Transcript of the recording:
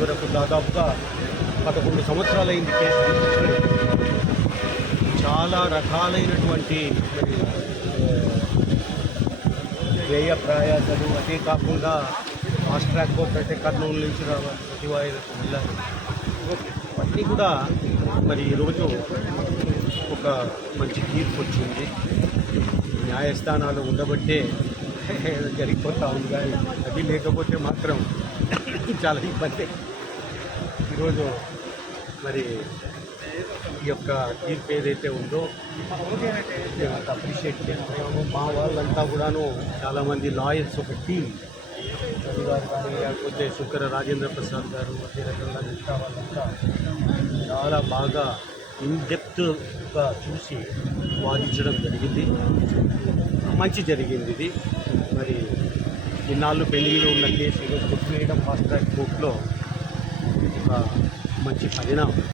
వరకు దాదాపుగా 11 సంవత్సరాలైంది కేసు తీసుకుని. చాలా రకాలైనటువంటి వ్యయ ప్రయాసాలు, అదే కాకుండా ఫాస్ట్ ట్రాక్ కోర్ట్ అంటే కర్నూలు నుంచి రావాలి, సచివాలయకు వెళ్ళాలి. అన్నీ కూడా మరి ఈరోజు ఒక మంచి తీర్పు వచ్చింది. న్యాయస్థానాలు ఉండబట్టే జరిగిపోతూ ఉంది, కానీ అది లేకపోతే మాత్రం చాలా ఇబ్బంది. ఈరోజు మరి ఈ యొక్క తీర్పు ఏదైతే ఉందో అప్రిషియేట్ చేస్తున్నాము. మా వాళ్ళంతా కూడాను చాలామంది లాయర్స్, ఒక టీం రవి గారు కానీ, లేకపోతే శుక్కర రాజేంద్ర ప్రసాద్ గారు, అదే రకంగా మిగతా వాళ్ళంతా చాలా బాగా ఇన్డెప్త్గా చూసి వాదించడం జరిగింది. మంచి జరిగింది ఇది. మరి ఇన్నాళ్ళు పెండింగ్లో ఉన్న కేసులు కొట్టివేయడం ఫాస్ట్ ట్రాక్ కోర్టులో ఒక మంచి పరిణామం.